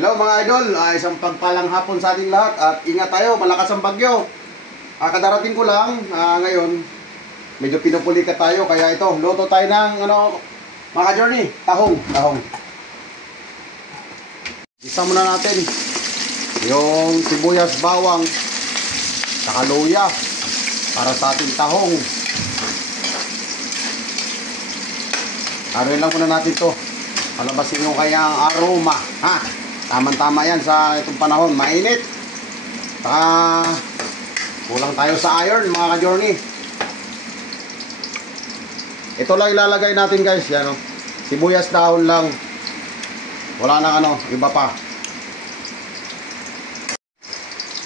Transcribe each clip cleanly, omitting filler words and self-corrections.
Hello mga idol, isang pagpalang hapon sa ating lahat at ingat tayo, malakas ang bagyo. Kadarating ko lang ngayon, medyo pinupulika tayo kaya ito, luto tayo ng mga journey, tahong. Isa muna natin yung sibuyas, bawang, saka luya para sa ating tahong. Haluin lang muna natin to. Palabasin yung kanyang aroma, ha? Tama-tama yan sa itong panahon, mainit. Kulang tayo sa iron mga ka-journey. Ito lang ilalagay natin guys, yan o. Sibuyas dahon lang. Wala nang iba pa.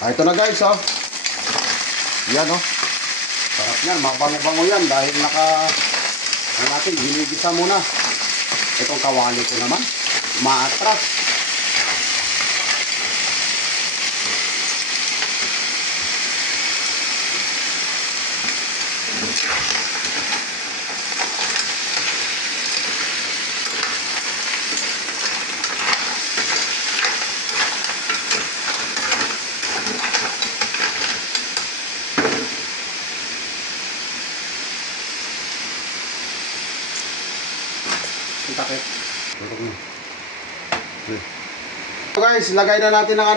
Ito na guys, oh. Yan o. Sarap yan, mabango-bango yan dahil natin, ginigisa muna. Itong kawali ko naman, maatras. Takip. So guys, lagay na natin ng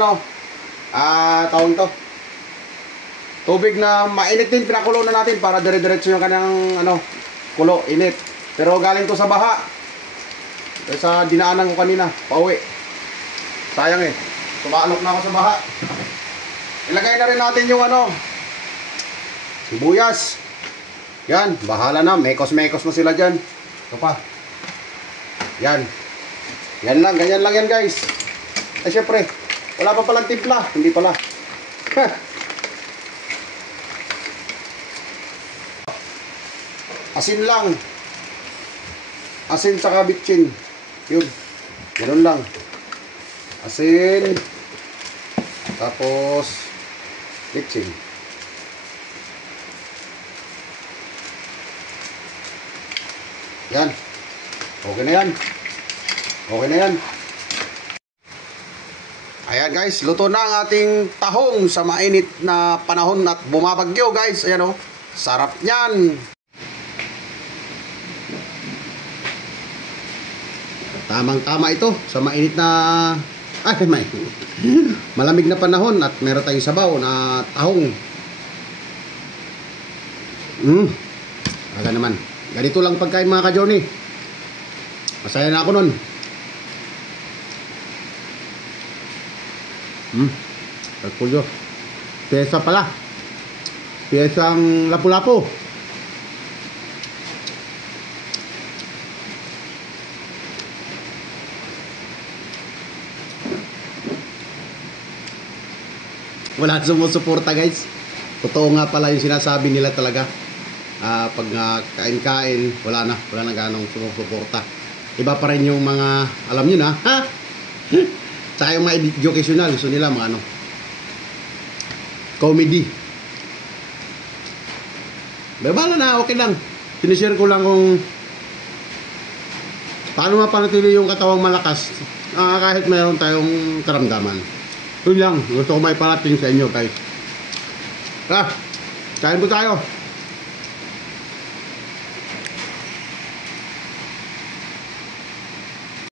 tawag to. Tubig na mainit din, pinakulo na natin para dire-diretso yung kanyang kulo, init. Pero galing to sa baha. Sa dinaanan ko kanina, pauwi. Sayang eh. Tumalok na ako sa baha. Ilagay na rin natin yung sibuyas. Yan, bahala na, mekos-mekos na sila dyan. Ito pa. Yan. Yan lang, ganyan lang yan guys. Ay syempre, wala pa palang timpla. Hindi pala. Asin lang. Asin saka bitchin. Yun. Ganun lang. Asin. Tapos bitchin. Yan. Okay na yan. Okay na yan. Ayan guys, luto na ang ating tahong sa mainit na panahon at bumabagyo guys. Ayan o. Sarap niyan. Tamang-tama ito sa mainit na malamig na panahon at meron tayong sabaw na tahong. Aga naman. Ganito lang pagkain mga ka-journey. Masaya na ako nun. Pagpulyo. Pyesa pala. Pyesang lapu-lapu. Wala sumusuporta guys. Totoo nga pala yung sinasabi nila talaga. Pag kain-kain, wala na ganong sumusuporta. Iba pa rin yung mga, alam nyo na, ha? Tsaka yung mga educational, gusto nila mga comedy. Bala na, okay lang. Sinishare ko lang kung paano mapanatili yung katawang malakas kahit mayroon tayong karamdaman. Yun lang, gusto ko may parating sa inyo guys. Kain po tayo.